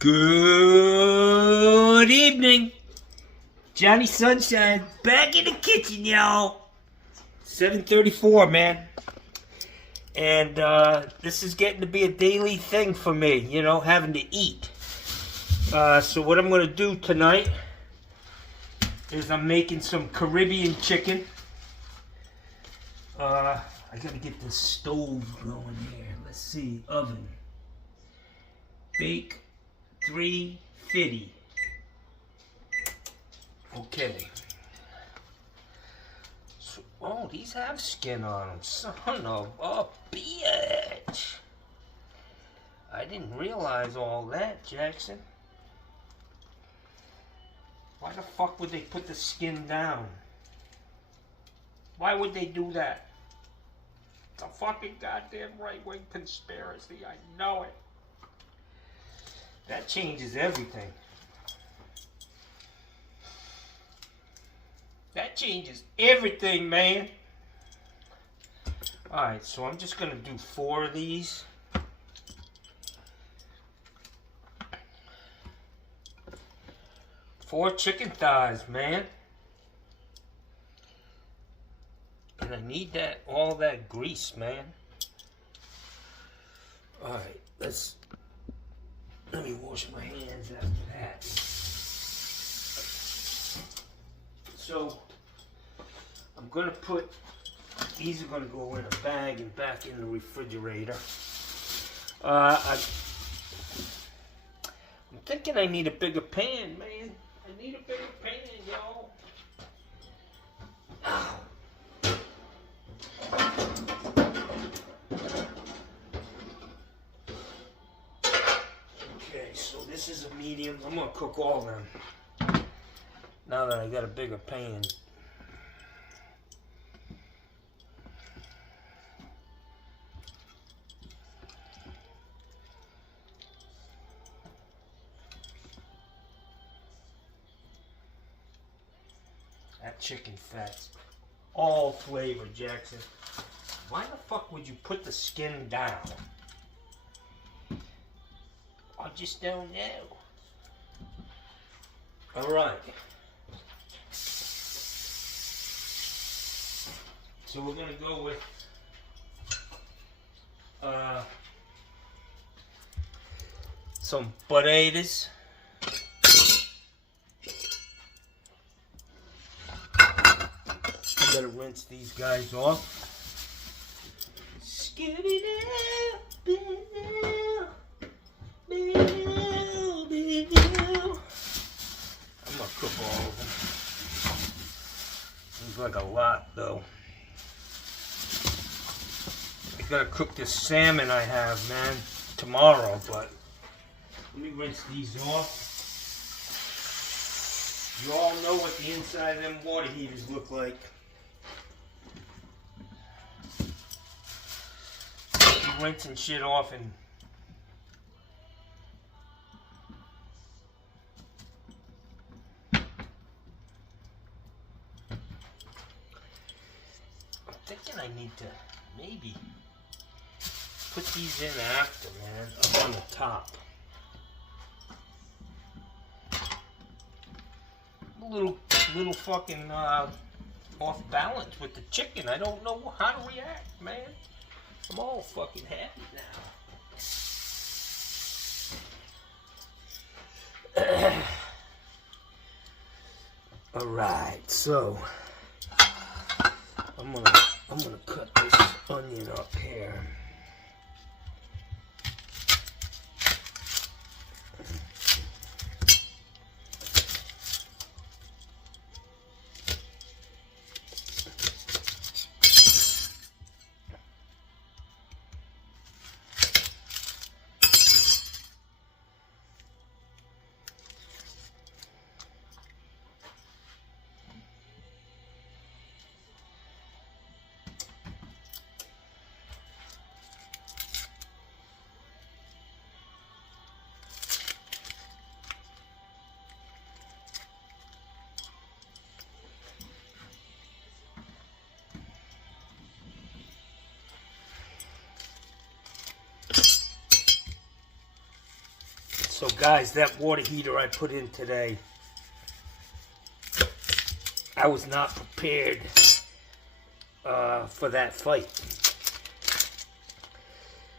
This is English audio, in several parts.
Good evening. Johnny Sunshine back in the kitchen, y'all. 7:34, man. And this is getting to be a daily thing for me, you know, having to eat. So what I'm going to do tonight is I'm making some Caribbean chicken. I got to get the stove going here. Let's see, oven. Bake 350. Okay. So, oh, these have skin on them. Son of a bitch. I didn't realize all that, Jackson. Why the fuck would they put the skin down? Why would they do that? It's a fucking goddamn right-wing conspiracy. I know it. That changes everything. That changes everything, man. Alright, so I'm just going to do 4 of these. Four chicken thighs, man. And I need that, all that grease, man. Alright, let me wash my hands after that. So, I'm going to put, these are going to go in a bag and back in the refrigerator. I'm thinking I need a bigger pan, man. I need a bigger pan, y'all. Okay, so this is a medium. I'm going to cook all of them. Now that I got a bigger pan. That chicken fat's all flavor, Jackson. Why the fuck would you put the skin down? I just don't know. Alright. So we're gonna go with some potatoes. I gotta rinse these guys off. I'm gonna cook all of them. Seems like a lot though. I gotta cook this salmon I have, man, tomorrow, but let me rinse these off. You all know what the inside of them water heaters look like. Keep rinsing shit off and I'm thinking I need to maybe put these in after, man, up on the top. A little fucking off balance with the chicken. I don't know how to react, man. I'm all fucking happy now. All right, so I'm gonna cut this onion up here. So guys, that water heater I put in today, I was not prepared for that fight.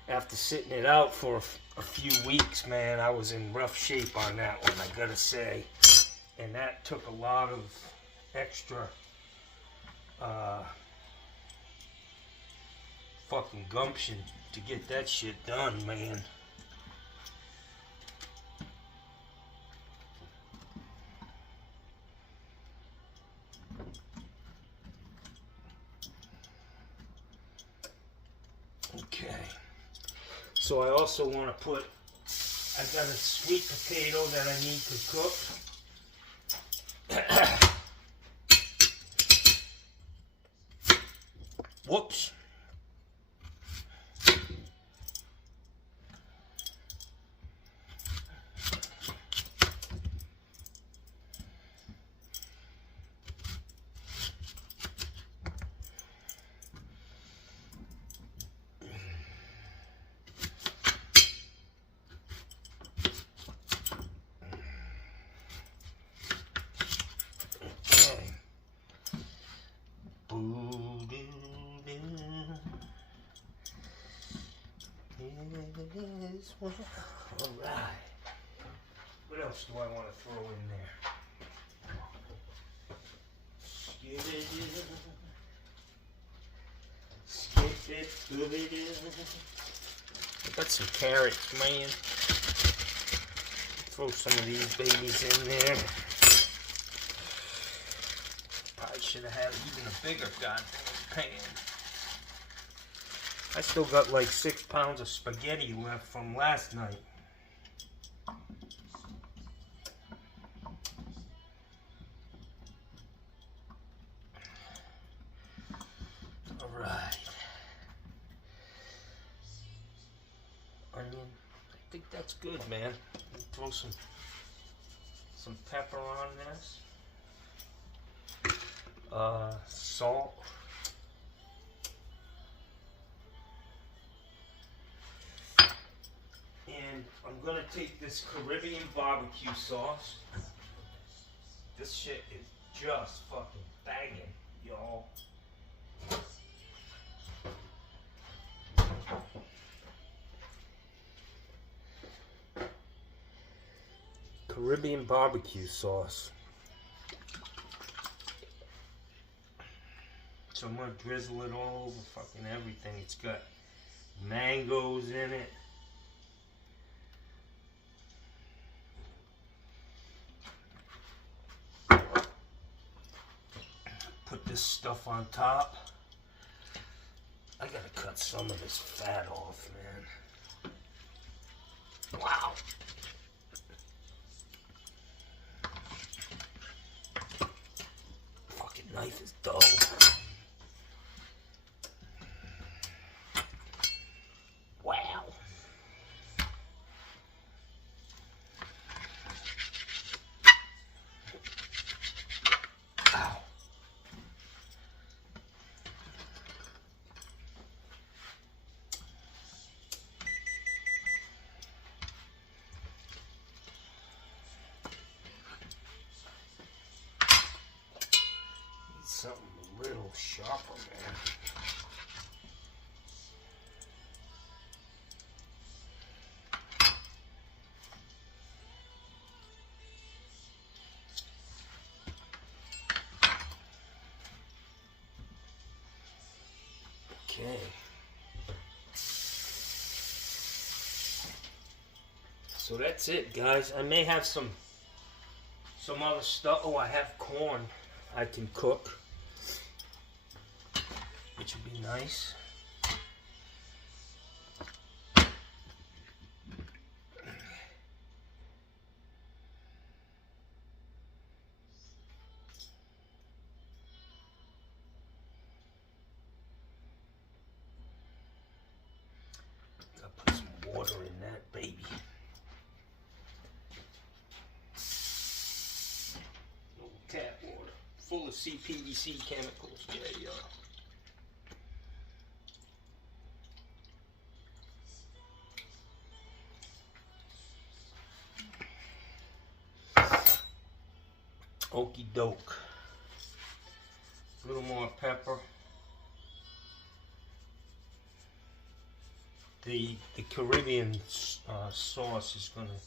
After sitting it out for a few weeks, man, I was in rough shape on that one, I gotta say. And that took a lot of extra fucking gumption to get that shit done, man. Okay. So I also want to put, I got a sweet potato that I need to cook. Whoops. Alright. What else do I want to throw in there? I got some carrots, man. Throw some of these babies in there. Probably should have had even a bigger goddamn pan. I still got like 6 pounds of spaghetti left from last night. Alright. Onion. I think that's good, man. Throw some pepper on this. Salt. And I'm gonna take this Caribbean barbecue sauce. This shit is just fucking banging, y'all. Caribbean barbecue sauce. So I'm gonna drizzle it all over fucking everything. It's got mangoes in it. Put this stuff on top. I gotta cut some of this fat off, man. Wow. Fucking knife is dull. Wow. Ow. Something a little sharper, man. Okay. So that's it, guys. I may have some other stuff. Oh, I have corn I can cook, which would be nice. Gotta put some water in that baby. Tap water, full of CPVC chemicals. Yeah, yeah. Okie doke. A little more pepper. The Caribbean sauce is gonna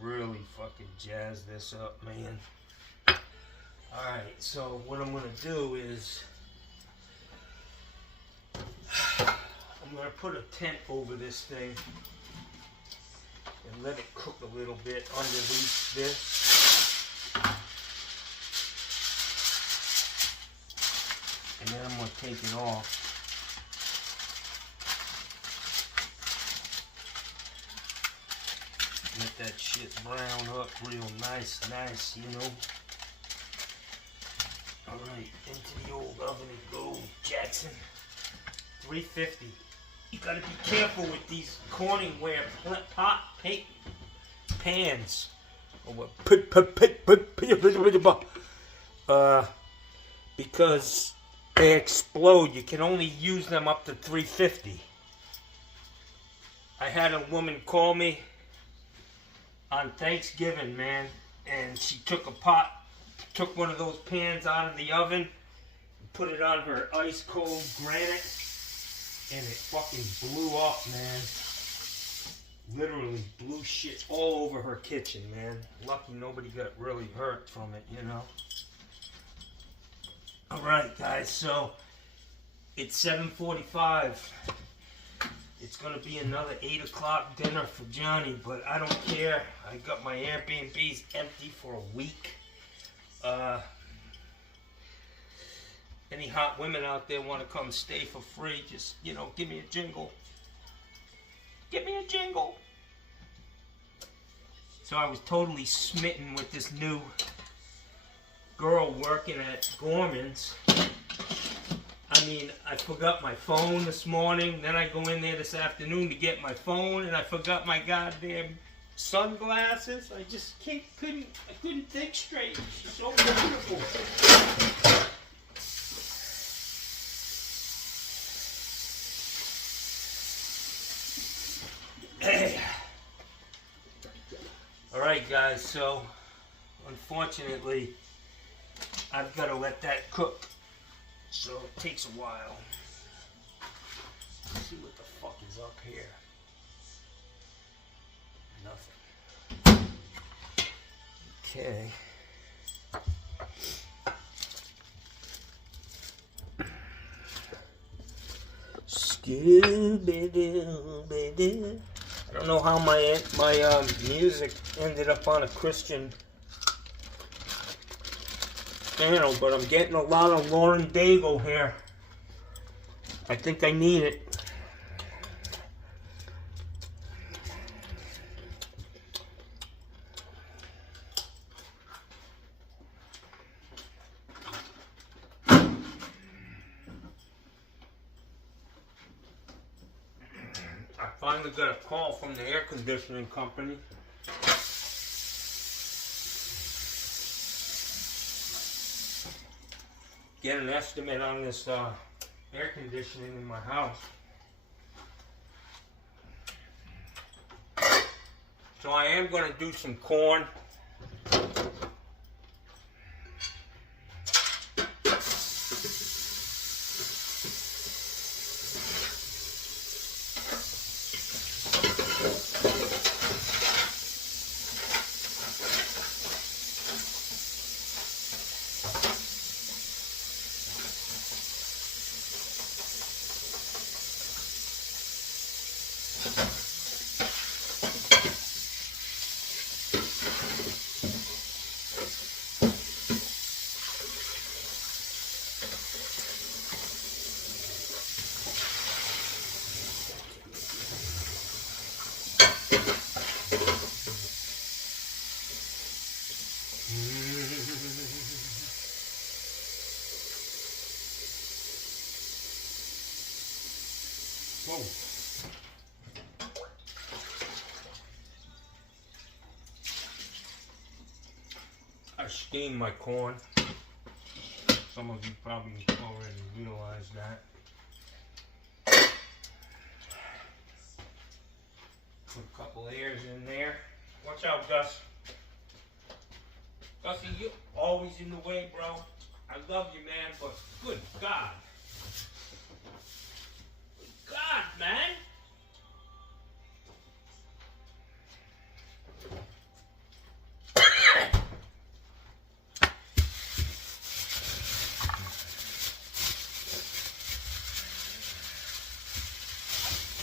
really fucking jazz this up, man. Alright, so what I'm gonna do is I'm gonna put a tent over this thing and let it cook a little bit underneath this. And then I'm gonna take it off. Let that shit brown up real nice, you know. Alright, into the old oven it goes, Jackson. 350. You gotta be careful with these Corningware pot pans. Because they explode. You can only use them up to 350. I had a woman call me on Thanksgiving, man, and she took one of those pans out of the oven, and put it on her ice cold granite, and it fucking blew up, man. Literally blew shit all over her kitchen, man. Lucky nobody got really hurt from it, you know. Alright, guys, so it's 7:45. It's going to be another 8 o'clock dinner for Johnny, but I don't care. I got my Airbnbs empty for a week. Any hot women out there want to come stay for free, just, you know, give me a jingle. Give me a jingle. So I was totally smitten with this new girl working at Gorman's. I mean, I forgot my phone this morning, then I go in there this afternoon to get my phone, and I forgot my goddamn sunglasses. I just couldn't think straight. She's so beautiful. Alright guys, so unfortunately I've got to let that cook. So it takes a while. Let's see what the fuck is up here. Nothing. Okay. Scooby-Doo. I don't know how my music ended up on a Christian channel, but I'm getting a lot of Lauren Daigle here. I think I need it. I finally got a call from the air conditioning company. Get an estimate on this air conditioning in my house. So I am going to do some corn. Whoa. I steam my corn. Some of you probably already realized that. Put a couple airs in there. Watch out, Gus. Dusty, you're always in the way, bro. I love you, man, but good God. Good God, man.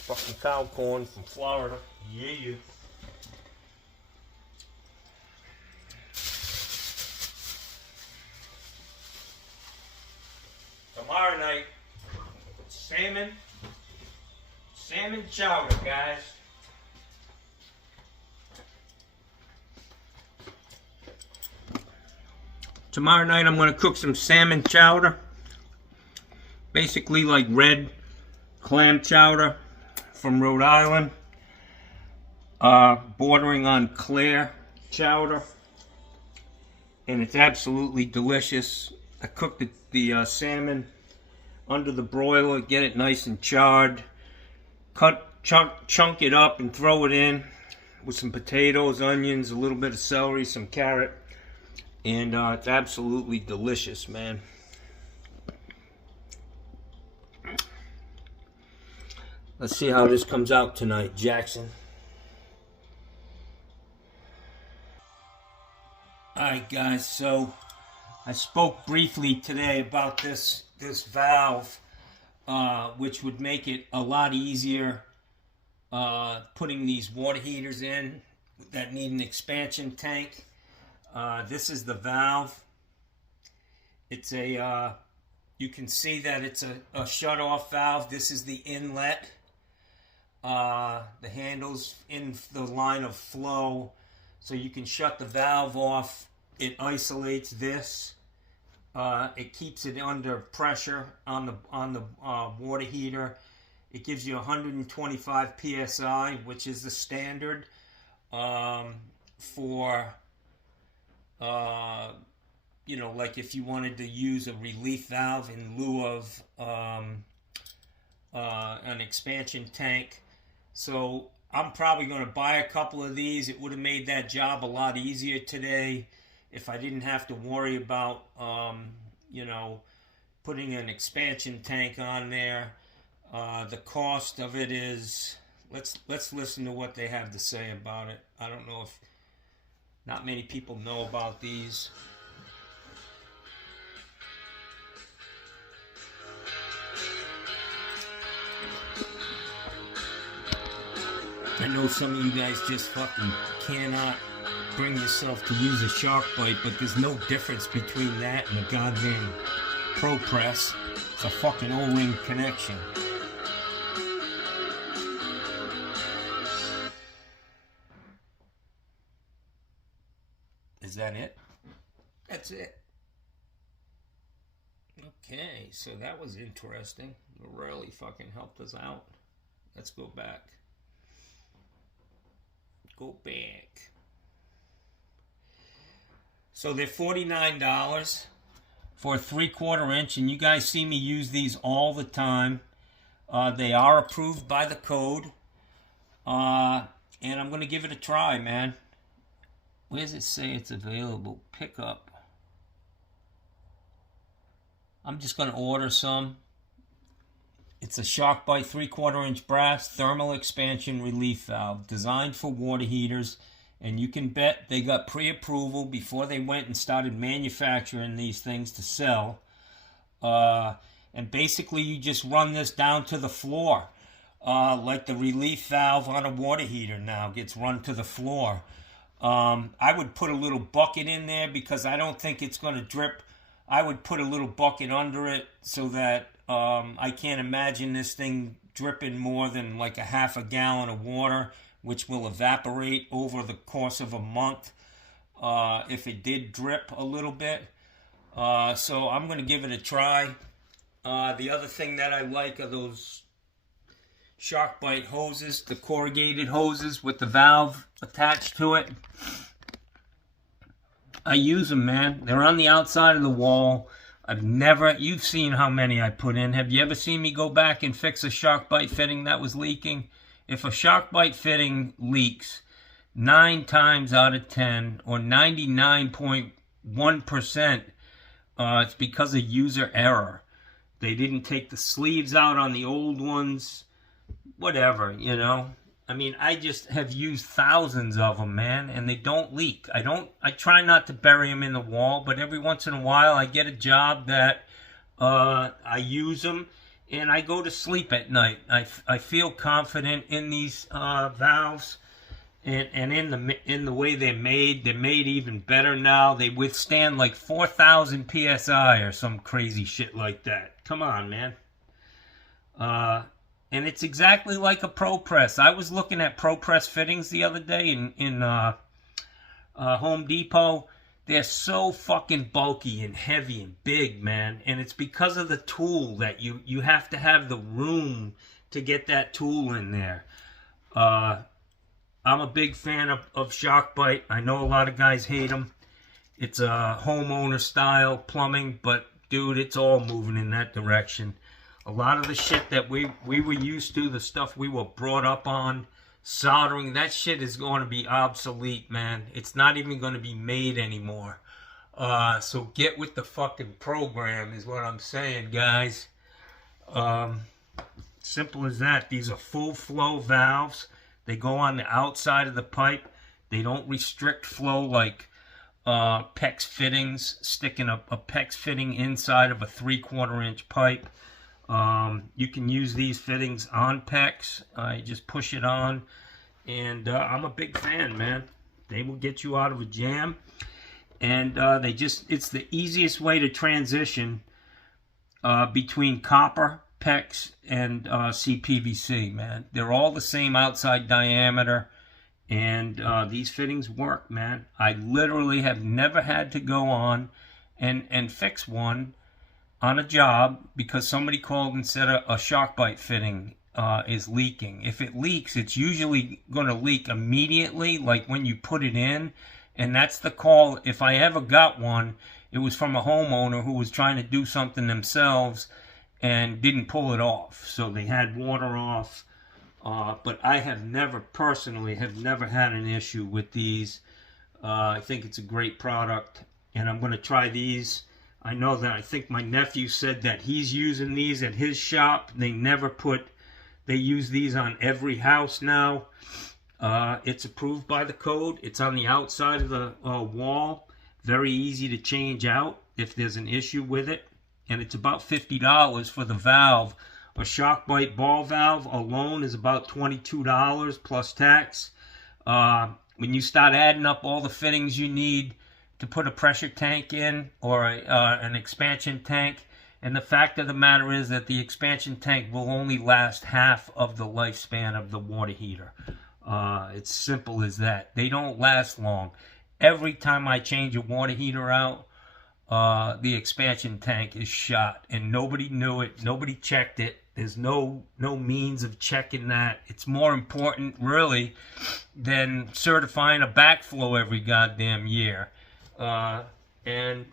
Fucking cow corn from Florida. Yeah. Tomorrow night, salmon chowder, guys. Tomorrow night I'm going to cook some salmon chowder. Basically like red clam chowder from Rhode Island. Bordering on clear chowder. And it's absolutely delicious. I cooked the salmon under the broiler, get it nice and charred. Chunk it up and throw it in with some potatoes, onions, a little bit of celery, some carrot. And it's absolutely delicious, man. Let's see how this comes out tonight, Jackson. Alright guys, so I spoke briefly today about this valve, which would make it a lot easier putting these water heaters in that need an expansion tank. This is the valve. It's a, you can see that it's a shut-off valve. This is the inlet. The handle's in the line of flow, so you can shut the valve off. It isolates this. It keeps it under pressure on the water heater. It gives you 125 psi, which is the standard for you know, like if you wanted to use a relief valve in lieu of an expansion tank. So I'm probably going to buy a couple of these. It would have made that job a lot easier today if I didn't have to worry about you know, putting an expansion tank on there. The cost of it is, let's listen to what they have to say about it. I don't know if not many people know about these. I know some of you guys just fucking cannot bring yourself to use a SharkBite, but there's no difference between that and a goddamn ProPress. It's a fucking O-ring connection. Is that it? That's it. Okay, so that was interesting. It really fucking helped us out. Let's go back. Go back. So they're $49 for a 3/4 inch, and you guys see me use these all the time. They are approved by the code, and I'm going to give it a try, man. Where does it say it's available? Pickup. I'm just going to order some. It's a SharkBite 3/4 inch brass thermal expansion relief valve designed for water heaters, and you can bet they got pre-approval before they went and started manufacturing these things to sell. And basically you just run this down to the floor, like the relief valve on a water heater now gets run to the floor. I would put a little bucket in there because I don't think it's going to drip. I would put a little bucket under it so that I can't imagine this thing dripping more than like a half a gallon of water, which will evaporate over the course of a month if it did drip a little bit. So I'm going to give it a try. The other thing that I like are those SharkBite hoses, the corrugated hoses with the valve attached to it. I use them, man. They're on the outside of the wall. You've seen how many I put in. Have you ever seen me go back and fix a SharkBite fitting that was leaking? If a SharkBite fitting leaks, 9 times out of 10, or 99 1%, it's because of user error. They didn't take the sleeves out on the old ones. Whatever, you know. I mean, I just have used thousands of them, man, and they don't leak. I try not to bury them in the wall, but every once in a while I get a job that I use them, and I go to sleep at night. I feel confident in these valves, and in the way they're made. They're made even better now. They withstand like 4,000 psi or some crazy shit like that. Come on, man. And it's exactly like a ProPress. I was looking at ProPress fittings the other day in Home Depot. They're so fucking bulky and heavy and big, man. And it's because of the tool that you have to have the room to get that tool in there. I'm a big fan of ShockBite. I know a lot of guys hate them. It's a homeowner style plumbing, but dude, it's all moving in that direction. A lot of the shit that we were used to, the stuff we were brought up on, soldering, that shit is going to be obsolete, man. It's not even going to be made anymore. So get with the fucking program is what I'm saying, guys. Simple as that. These are full flow valves. They go on the outside of the pipe. They don't restrict flow like PEX fittings, sticking a PEX fitting inside of a 3/4 inch pipe. You can use these fittings on PEX. You just push it on, and I'm a big fan, man. They will get you out of a jam, and it's the easiest way to transition between copper, PEX, and CPVC, man. They're all the same outside diameter, and these fittings work, man. I literally have never had to go on and fix one on a job because somebody called and said a ShockBite fitting is leaking. If it leaks, it's usually going to leak immediately, like when you put it in, and that's the call. If I ever got one, it was from a homeowner who was trying to do something themselves and didn't pull it off, so they had water off. But I have never personally had an issue with these. I think it's a great product, and I'm going to try these. I know that I think my nephew said that he's using these at his shop. They use these on every house now. It's approved by the code. It's on the outside of the wall. Very easy to change out if there's an issue with it. And it's about $50 for the valve. A ShockBite ball valve alone is about $22 plus tax. When you start adding up all the fittings you need to put a pressure tank in or an expansion tank, and the fact of the matter is that the expansion tank will only last half of the lifespan of the water heater. It's simple as that. They don't last long. Every time I change a water heater out, the expansion tank is shot, and nobody knew it. Nobody checked it. There's no means of checking that. It's more important, really, than certifying a backflow every goddamn year. And,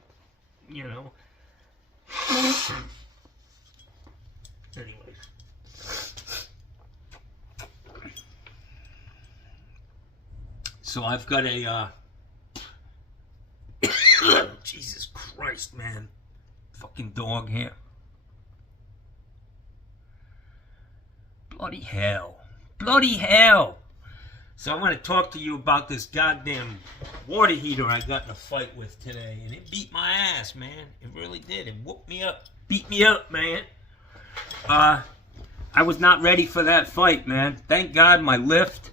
you know, anyways. So I've got a, Jesus Christ, man. Fucking dog here. Bloody hell. Bloody hell. So I want to talk to you about this goddamn water heater I got in a fight with today. And it beat my ass, man. It really did. It whooped me up. Beat me up, man. I was not ready for that fight, man. Thank God my lift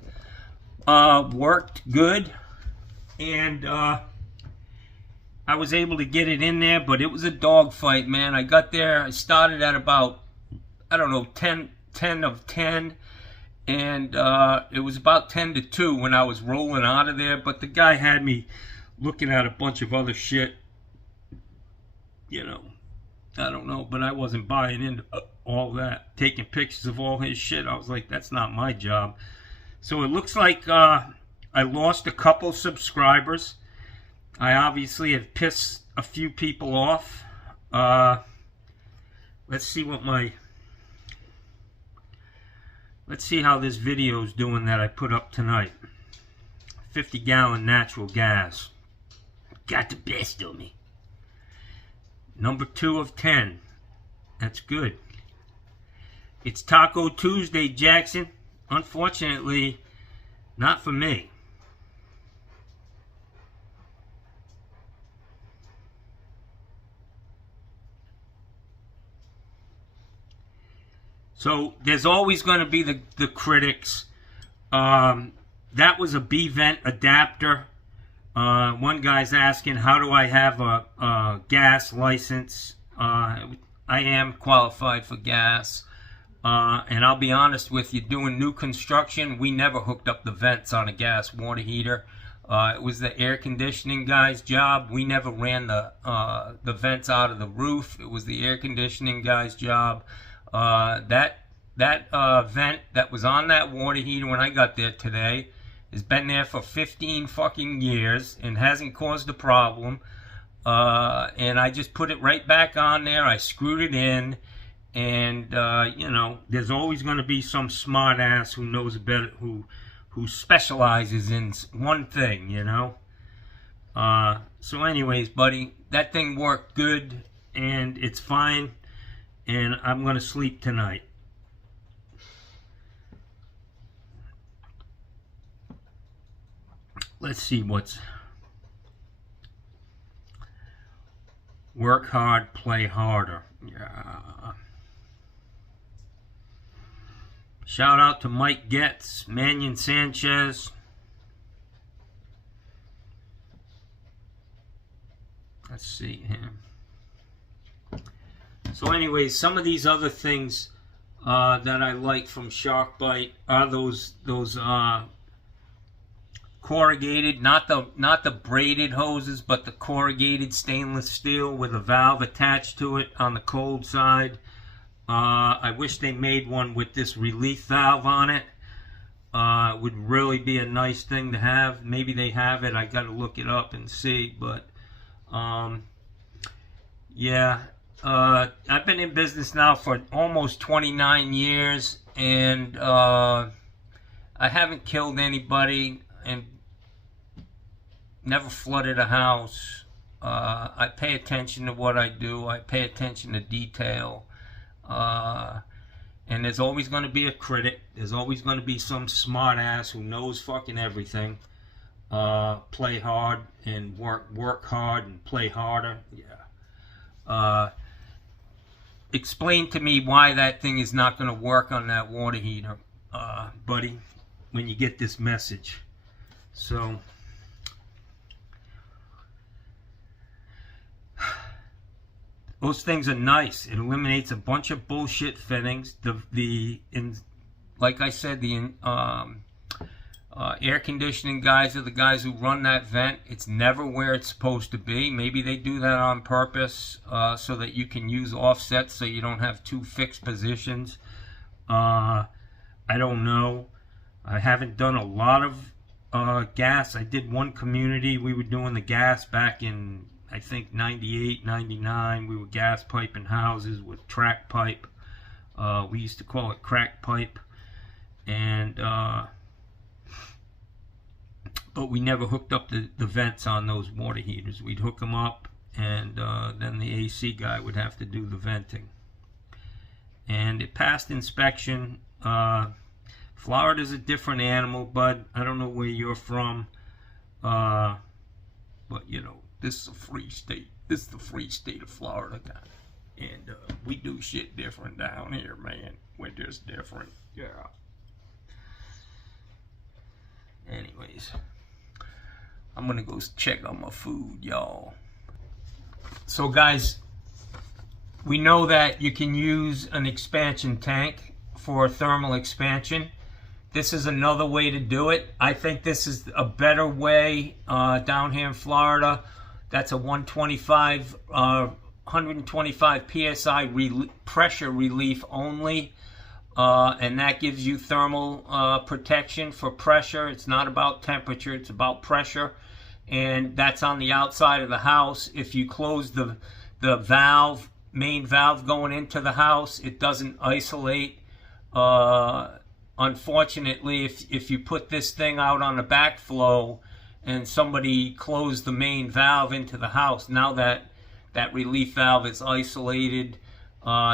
worked good. And I was able to get it in there, but it was a dog fight, man. I got there. I started at about, I don't know, 10 of 10. And it was about 10 to 2 when I was rolling out of there. But the guy had me looking at a bunch of other shit. You know, I don't know. But I wasn't buying into all that. Taking pictures of all his shit. I was like, that's not my job. So it looks like I lost a couple subscribers. I obviously have pissed a few people off. Let's see what my... Let's see how this video is doing that I put up tonight. 50-gallon natural gas. got the best of me. Number 2 of 10. That's good. It's Taco Tuesday, Jackson. Unfortunately, not for me. So there's always going to be the critics. That was a B-vent adapter. One guy's asking, how do I have a gas license? I am qualified for gas. And I'll be honest with you, doing new construction, we never hooked up the vents on a gas water heater. It was the air conditioning guy's job. We never ran the vents out of the roof. It was the air conditioning guy's job. That vent that was on that water heater when I got there today has been there for 15 fucking years and hasn't caused a problem. And I just put it right back on there. I screwed it in. And, you know, there's always going to be some smart ass who knows better, who specializes in one thing, you know. So anyways, buddy, that thing worked good and it's fine. And I'm going to sleep tonight. Let's see what's... Work hard, play harder. Yeah. Shout out to Mike Getz, Mannion Sanchez. Let's see here. So anyways, some of these other things that I like from SharkBite are those corrugated, not the braided hoses, but the corrugated stainless steel with a valve attached to it on the cold side. I wish they made one with this relief valve on it. It would really be a nice thing to have. Maybe they have it. I got to look it up and see. But yeah, I've been in business now for almost 29 years, and I haven't killed anybody and never flooded a house. I pay attention to what I do. I pay attention to detail. And there's always going to be a critic. There's always going to be some smart ass who knows fucking everything. Play hard and work hard and play harder. Yeah. Explain to me why that thing is not going to work on that water heater, buddy, when you get this message. So... those things are nice. It eliminates a bunch of bullshit fittings. Like I said, the air conditioning guys are the guys who run that vent. It's never where it's supposed to be. Maybe they do that on purpose so that you can use offsets so you don't have two fixed positions. I don't know. I haven't done a lot of gas. I did one community. We were doing the gas back in, I think, 98, 99. We were gas piping houses with track pipe. We used to call it crack pipe. And but we never hooked up the vents on those water heaters. We'd hook them up, and then the AC guy would have to do the venting. And it passed inspection. Florida's a different animal, bud. I don't know where you're from. But, you know, this is a free state. This is the free state of Florida, guy. And we do shit different down here, man. We're just different. Yeah. Anyways, I'm gonna go check on my food, y'all. So, guys, we know that you can use an expansion tank for thermal expansion. This is another way to do it. I think this is a better way down here in Florida. That's a 125 psi pressure relief only, and that gives you thermal protection for pressure. It's not about temperature, it's about pressure, and that's on the outside of the house. If you close the valve, main valve going into the house, it doesn't isolate. Unfortunately, if you put this thing out on the backflow and somebody closed the main valve into the house. Now that that relief valve is isolated,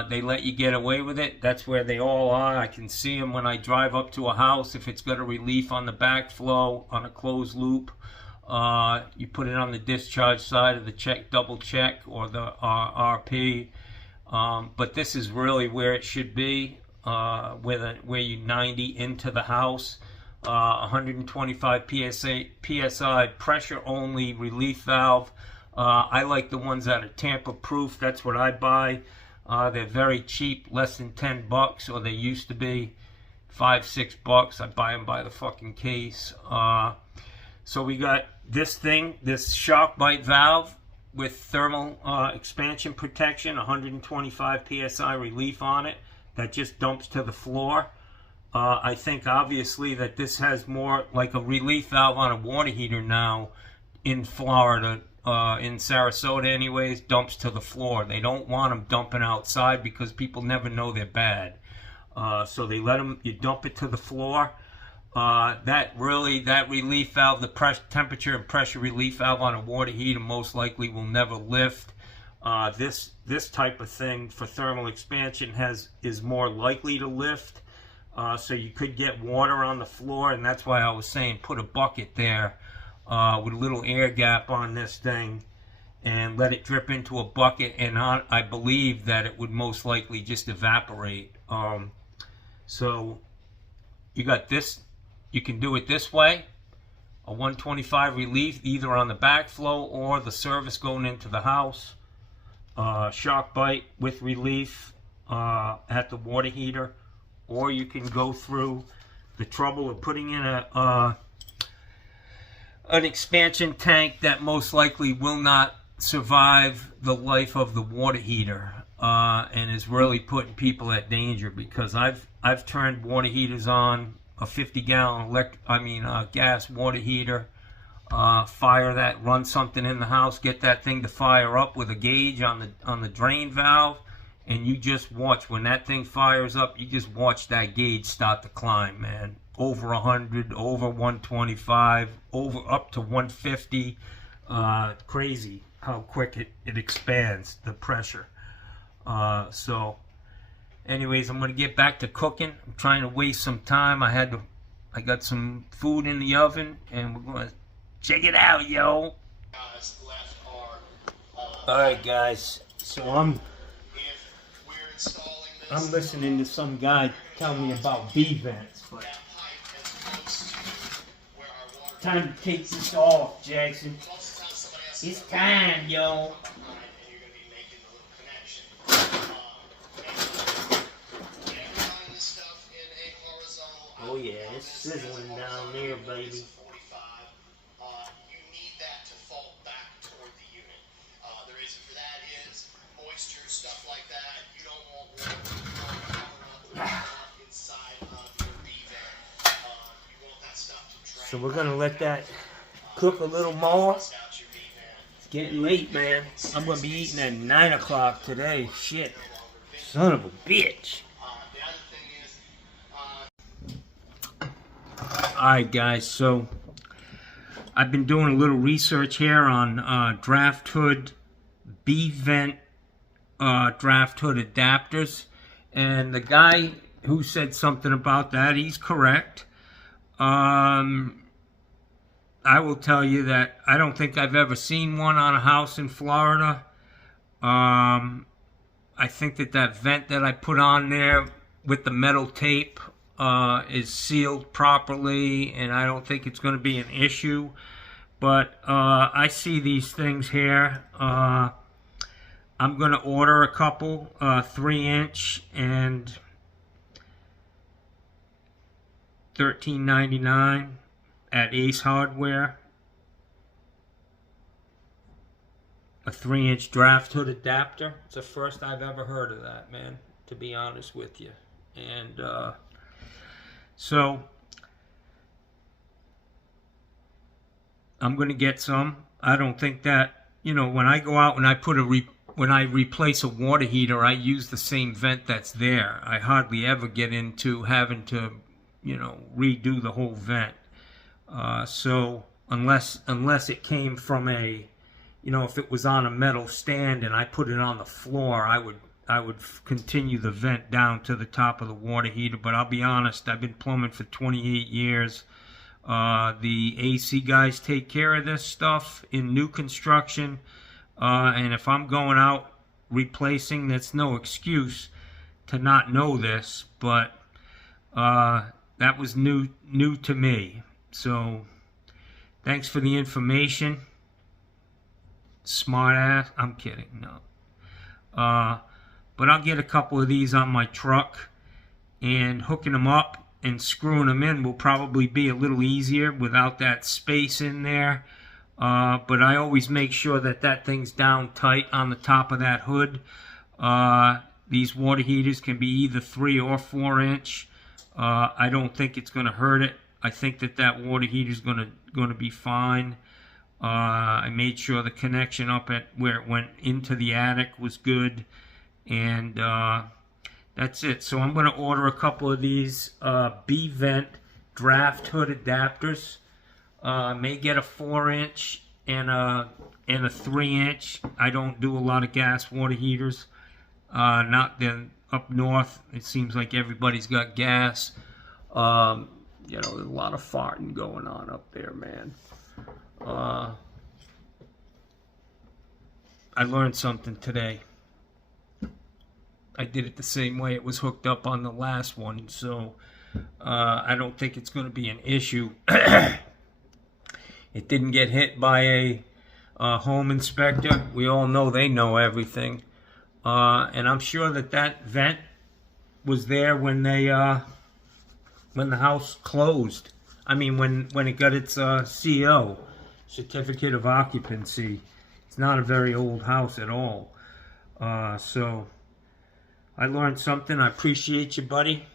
they let you get away with it. That's where they all are. I can see them when I drive up to a house. If it's got a relief on the backflow on a closed loop, you put it on the discharge side of the double check, or the RP. But this is really where it should be, where you 90 into the house. 125 psi pressure only relief valve. I like the ones that are tamper proof. That's what I buy. They're very cheap, less than $10, or they used to be $5-6. I buy them by the fucking case. So we got this thing, this ShockBite valve with thermal expansion protection, 125 psi relief on it, that just dumps to the floor. I think obviously that this has more like a relief valve on a water heater now in Florida, in Sarasota anyways, dumps to the floor. They don't want them dumping outside because people never know they're bad. So they let them, you dump it to the floor. That relief valve, the temperature and pressure relief valve on a water heater most likely will never lift. This type of thing for thermal expansion is more likely to lift. So you could get water on the floor, and that's why I was saying put a bucket there with a little air gap on this thing and let it drip into a bucket, and I believe that it would most likely just evaporate. So you got this, you can do it this way, a 125 relief either on the backflow or the service going into the house. ShockBite with relief at the water heater. Or you can go through the trouble of putting in an expansion tank that most likely will not survive the life of the water heater, and is really putting people at danger, because I've turned water heaters on, a 50-gallon gas water heater, fire that, run something in the house, get that thing to fire up with a gauge on the drain valve. And you just watch, when that thing fires up, you just watch that gauge start to climb, man. Over 100, over 125, over up to 150. Crazy how quick it expands, the pressure. So, anyways, I'm going to get back to cooking. I'm trying to waste some time. I got some food in the oven, and we're going to check it out, yo. Alright, guys. So I'm listening to some guy tell me about B-vents, but time to take this off, Jackson. It's time, yo. Oh yeah, it's sizzling down there, baby. So we're gonna let that cook a little more. It's getting late, man. I'm gonna be eating at 9 o'clock today. Shit. Son of a bitch. Alright guys, so I've been doing a little research here on draft hood, B-vent draft hood adapters. And the guy who said something about that, he's correct. I will tell you that I don't think I've ever seen one on a house in Florida. I think that vent that I put on there with the metal tape is sealed properly, and I don't think it's going to be an issue. But I see these things here. I'm going to order a couple, 3-inch and $13.99 at Ace Hardware. A 3-inch draft hood adapter. It's the first I've ever heard of that, man, to be honest with you. And so I'm going to get some. I don't think that, you know, when I go out and I put when I replace a water heater, I use the same vent that's there. I hardly ever get into having to, you know, redo the whole vent. So unless it came from a, you know, if it was on a metal stand and I put it on the floor, I would continue the vent down to the top of the water heater. But I'll be honest, I've been plumbing for 28 years. The AC guys take care of this stuff in new construction, and if I'm going out replacing, that's no excuse to not know this, but that was new to me. So thanks for the information, smart ass. I'm kidding, no. But I'll get a couple of these on my truck, and hooking them up and screwing them in will probably be a little easier without that space in there. But I always make sure that thing's down tight on the top of that hood. These water heaters can be either 3 or 4 inch. I don't think it's going to hurt it. I think that water heater is going to be fine. I made sure the connection up at where it went into the attic was good, and that's it. So I'm going to order a couple of these B-Vent draft hood adapters. May get a 4 inch and a 3 inch. I don't do a lot of gas water heaters. Not then up north. It seems like everybody's got gas. You know, there's a lot of farting going on up there, man. I learned something today. I did it the same way it was hooked up on the last one, so I don't think it's going to be an issue. It didn't get hit by a home inspector. We all know they know everything. And I'm sure that vent was there when the house closed. I mean, when it got its CO, certificate of occupancy. It's not a very old house at all. So I learned something. I appreciate you, buddy.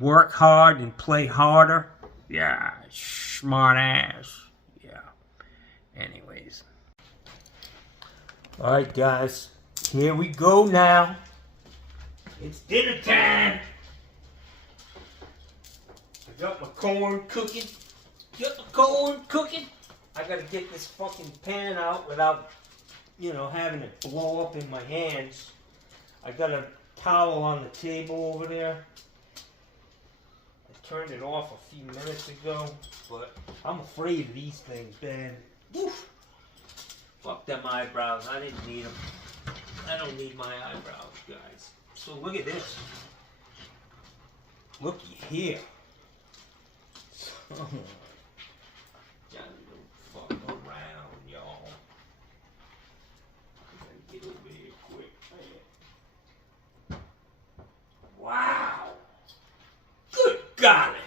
Work hard and play harder. Yeah, smart ass. Yeah. Anyways. Alright, guys. Here we go now. It's dinner time. I got my corn cooking. I gotta get this fucking pan out without, you know, having it blow up in my hands. I got a towel on the table over there. I turned it off a few minutes ago, but I'm afraid of these things, man. Woof. Fuck them eyebrows. I didn't need them. I don't need my eyebrows, guys. So look at this. Looky here. Gotta fuck around, y'all. I gotta get over here quick, man. Wow. Good golly.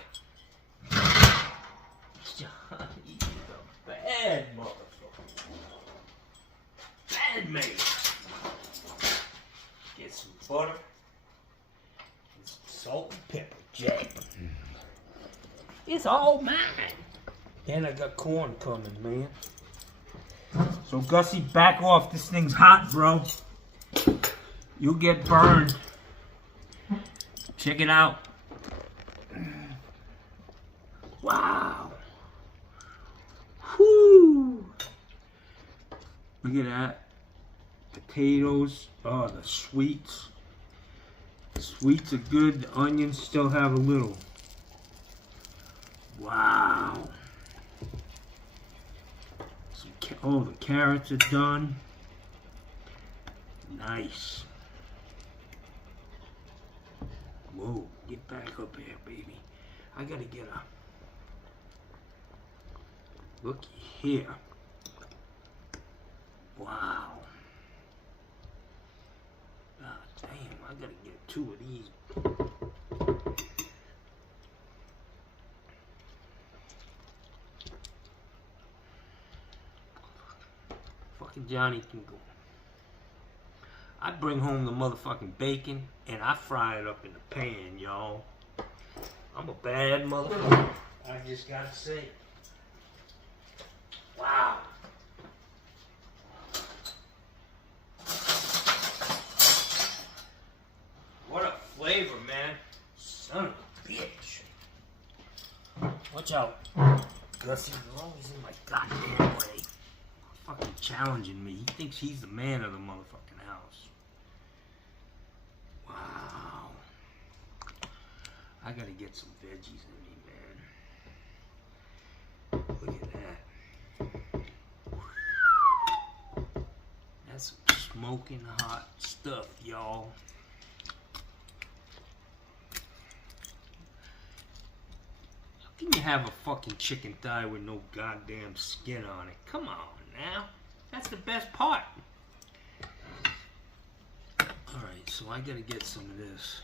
Johnny is a bad motherfucker. Bad man. Get some butter. Get some salt and pepper, Jack. It's all mine. And I got corn coming, man. So Gussie, back off. This thing's hot, bro. You'll get burned. Check it out. Wow. Whoo. Look at that. Potatoes. Oh, the sweets. The sweets are good. The onions still have a little. Wow. Oh, the carrots are done. Nice. Whoa, get back up here, baby. I gotta get a... Looky here. Wow. God damn, I gotta get 2 of these. Fucking Johnny can go. I bring home the motherfucking bacon and I fry it up in the pan, y'all. I'm a bad motherfucker. I just gotta say. Wow. What a flavor, man. Son of a bitch. Watch out. Gussie, always in my goddamn way. Fucking challenging me. He thinks he's the man of the motherfucking house. Wow. I gotta get some veggies in me, man. Look at that. That's some smoking hot stuff, y'all. How can you have a fucking chicken thigh with no goddamn skin on it? Come on now. That's the best part. Alright, so I gotta get some of this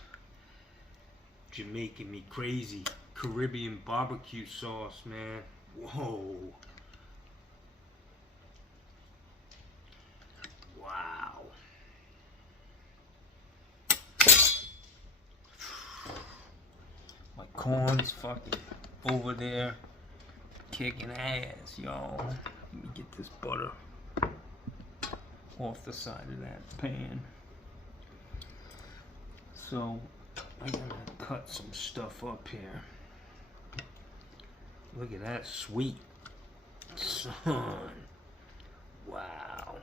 Jamaican me crazy Caribbean barbecue sauce, man. Whoa. Wow. My corn's fucking over there kicking ass, y'all. Let me get this butter off the side of that pan. So I'm gonna cut some stuff up here. Look at that sweet son. Wow.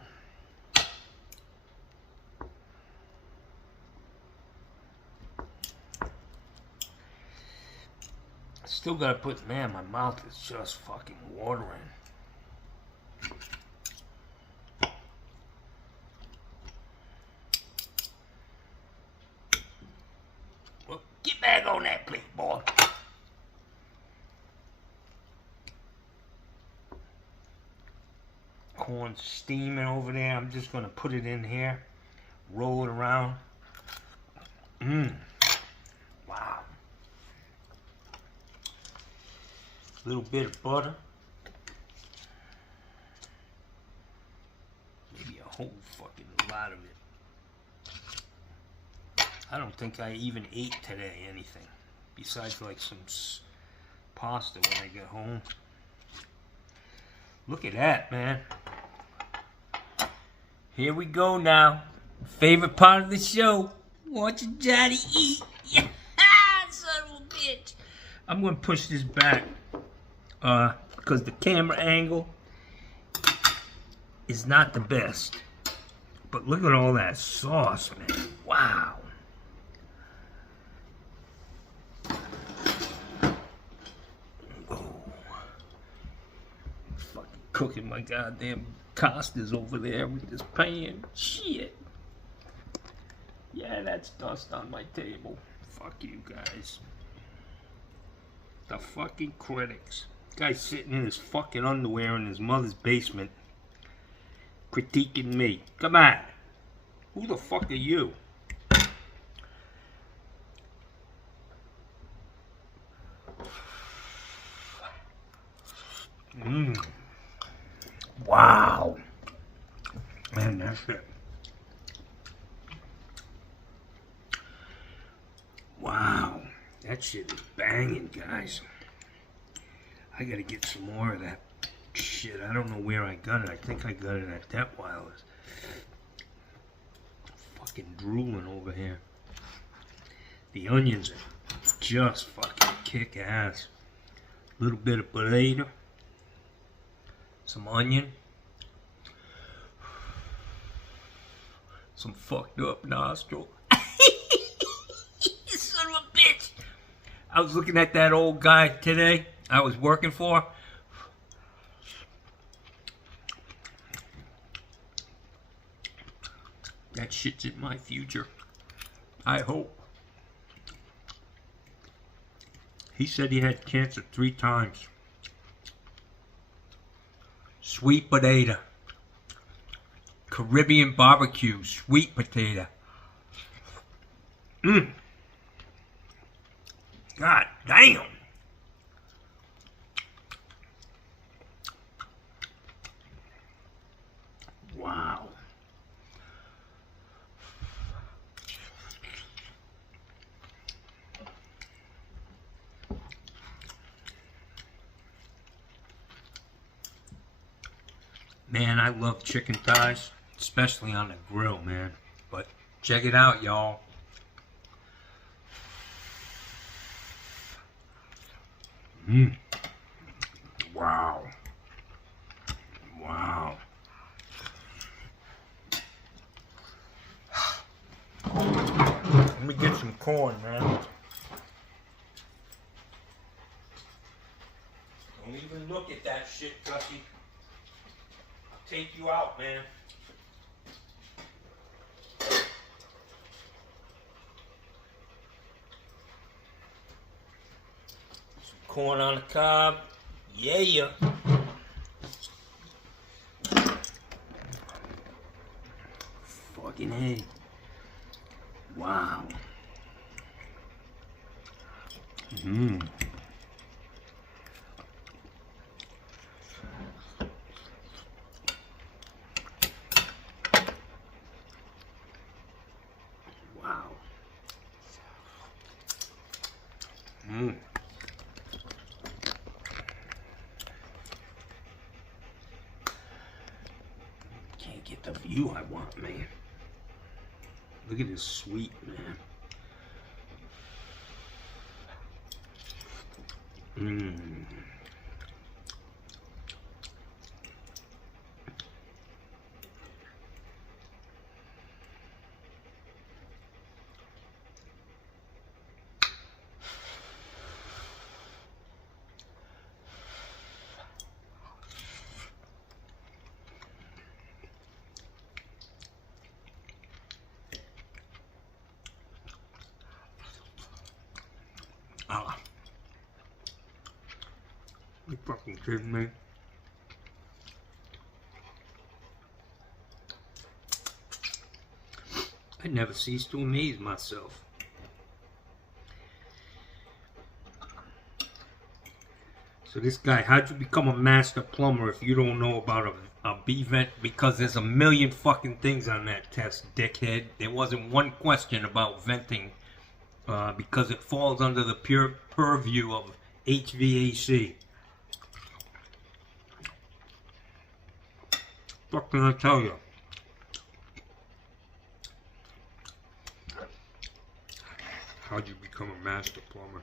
Still gotta put, man, my mouth is just fucking watering. Well, get back on that plate, boy. Corn's steaming over there. I'm just gonna put it in here, roll it around. Wow. Little bit of butter. Maybe a whole fucking lot of it. I don't think I even ate today anything besides like some pasta when I get home. Look at that, man. Here we go now. Favorite part of the show. Watching Johnny eat. Yeah, son of a bitch. I'm gonna push this back. Because the camera angle is not the best. But look at all that sauce, man. Wow. Oh. Fucking cooking my goddamn costas over there with this pan. Shit. Yeah, that's dust on my table. Fuck you guys. The fucking critics. Guy's sitting in his fucking underwear in his mother's basement critiquing me. Come on. Who the fuck are you? Wow. Man, that's it. Wow. That shit is banging, guys. I gotta get some more of that shit. I don't know where I got it. I think I got it at that Wireless. Fucking drooling over here. The onions are just fucking kick ass. A little bit of potato. Some onion. Some fucked up nostril. Son of a bitch. I was looking at that old guy today I was working for. That shit's in my future. I hope. He said he had cancer 3 times. Sweet potato. Caribbean barbecue. Sweet potato. God damn. Wow. Man, I love chicken thighs, especially on the grill, man. But check it out, y'all. Wow. corn, man. Don't even look at that shit, Gussie. I'll take you out, man. Some corn on the cob. Yeah. Fucking A. Wow. Wow. Can't get the view I want, man. Look at this sweet, man. You fucking kidding me? I never cease to amaze myself. So this guy, how'd you become a master plumber if you don't know about a B-vent? Because there's a million fucking things on that test, dickhead. There wasn't one question about venting because it falls under the pure purview of HVAC. What can I tell you? How'd you become a master plumber?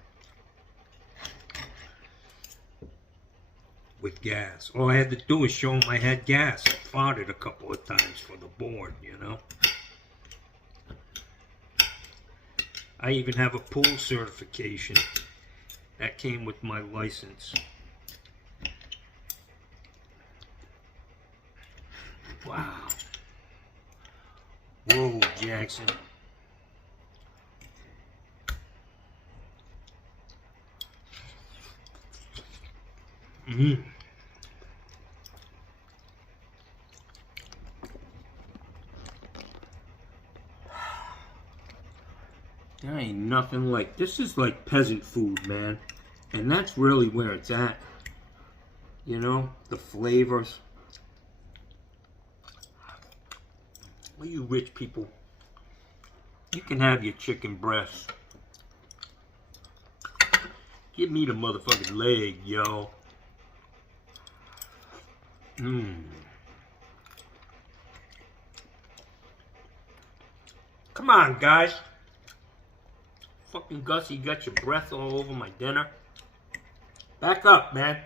With gas. All I had to do was show him I had gas. I farted a couple of times for the board, you know. I even have a pool certification. That came with my license. Wow. Whoa, Jackson. There ain't nothing like, this is like peasant food, man. And that's really where it's at. You know, the flavors. Well, you rich people, you can have your chicken breasts. Give me the motherfucking leg, yo. Come on, guys. Fucking Gussie, you got your breath all over my dinner. Back up, man.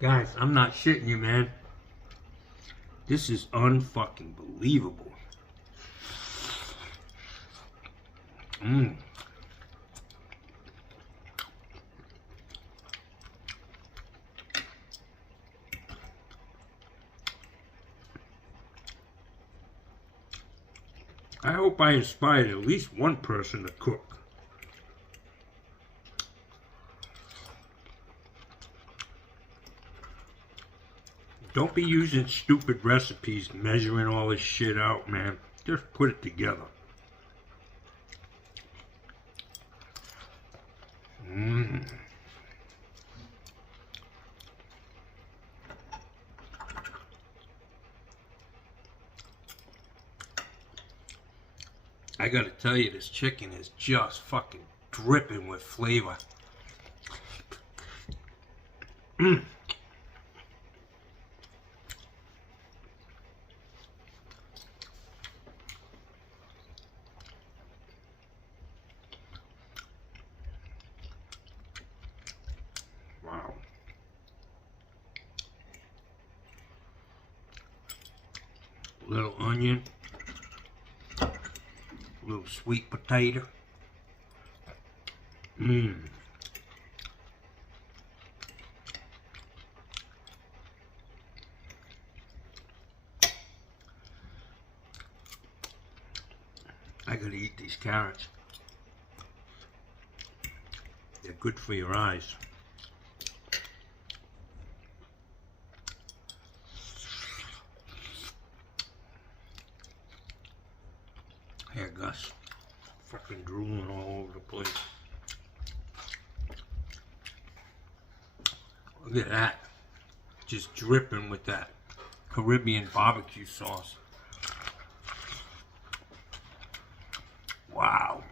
Guys, I'm not shitting you, man. This is unfucking believable. I hope I inspired at least one person to cook. Don't be using stupid recipes, measuring all this shit out, man. Just put it together. I gotta tell you, this chicken is just fucking dripping with flavor. Wow. Little onion. Little sweet potato. Mmm. I gotta eat these carrots. They're good for your eyes. Here, Gus. Fucking drooling all over the place. Look at that. Just dripping with that Caribbean barbecue sauce. Wow.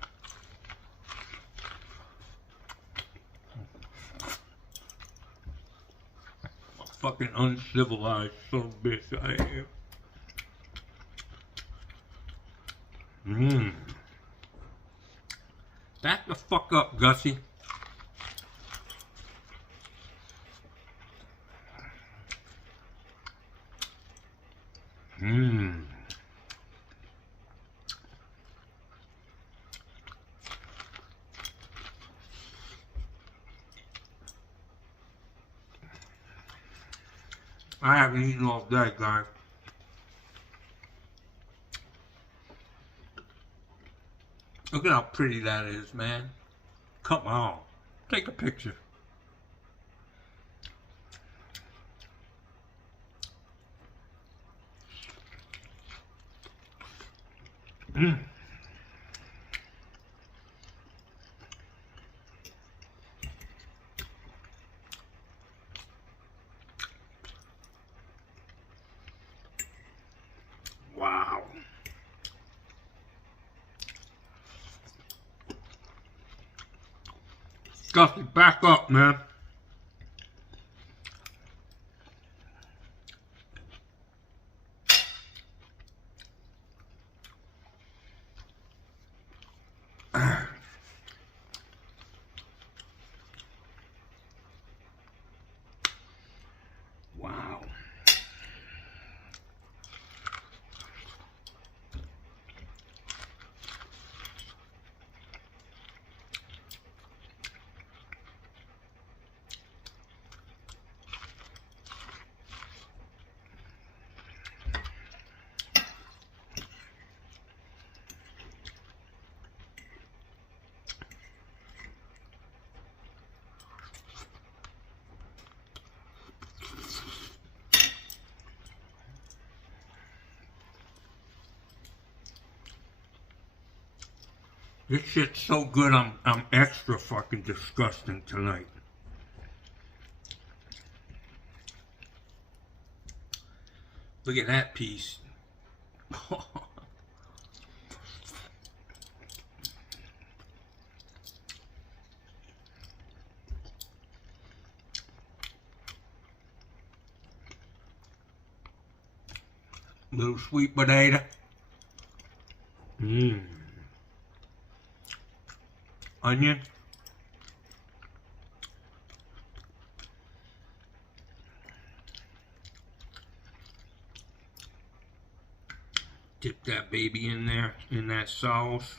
A fucking uncivilized son of a bitch I am. Mmm. Back the fuck up, Gussie. Mmm. I haven't eaten all day, guys. Look at how pretty that is, man. Come on. Take a picture. Mm. Wow. Gussie, back up, man. Wow. This shit's so good, I'm extra fucking disgusting tonight. Look at that piece. Little sweet potato. Mmm. Onion. Dip that baby in there, in that sauce.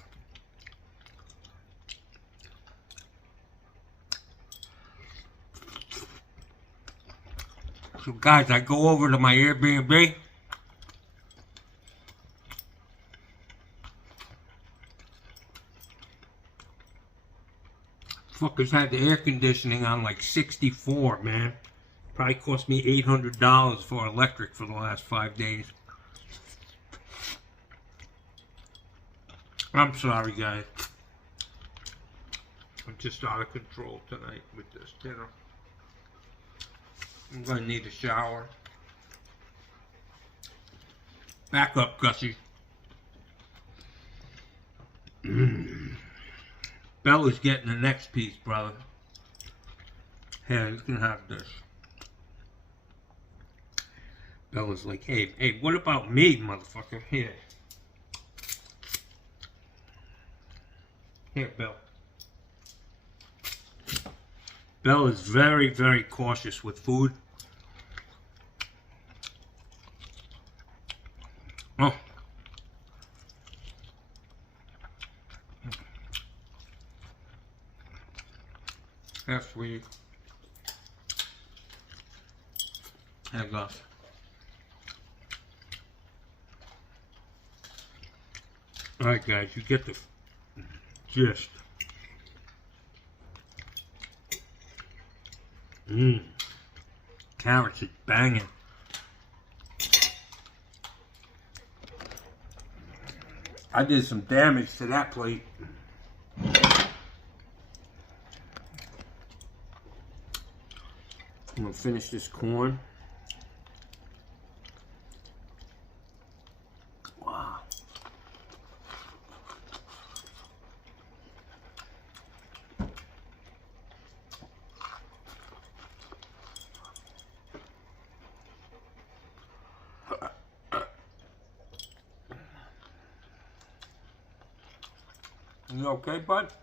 So guys, I go over to my Airbnb. Fuckers had the air conditioning on like 64, man. Probably cost me $800 for electric for the last 5 days. I'm sorry, guys. I'm just out of control tonight with this dinner. I'm gonna need a shower. Back up, Gussie. Bella's getting the next piece, brother. Here, you can have this. Bella's like, hey, what about me, motherfucker? Here. Here, Bella. Bella's very, very cautious with food. That's sweet. There it goes. Alright guys, you get the gist. Carrots is banging. I did some damage to that plate. I'm gonna finish this corn. Wow. You okay, bud?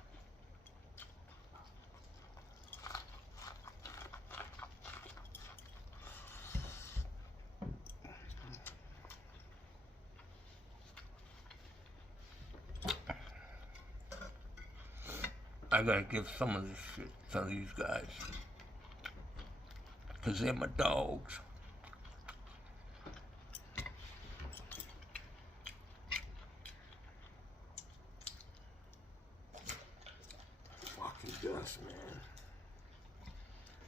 I gotta give some of this shit to these guys. Because they're my dogs. Dust, man.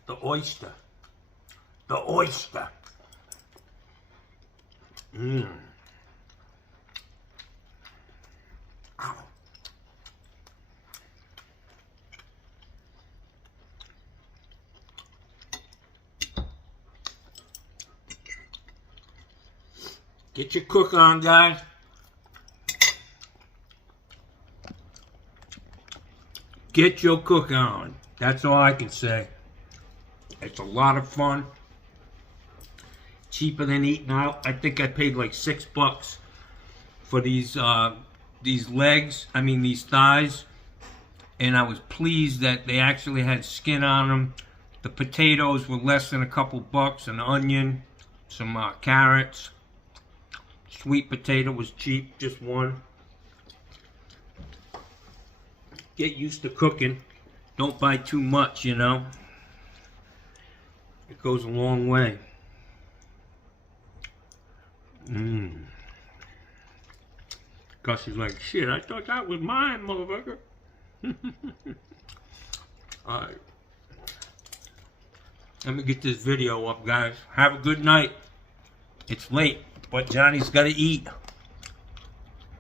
The oyster. The oyster. Mmm. Ow. Get your cook on, guys. Get your cook on. That's all I can say. It's a lot of fun. Cheaper than eating out. I think I paid like $6 for these legs. I mean these thighs. And I was pleased that they actually had skin on them. The potatoes were less than a couple bucks. An onion, some carrots. Sweet potato was cheap, just one. Get used to cooking. Don't buy too much, you know. It goes a long way. Gus is like, shit, I thought that was mine, motherfucker. Alright. Let me get this video up, guys. Have a good night. It's late, but Johnny's got to eat.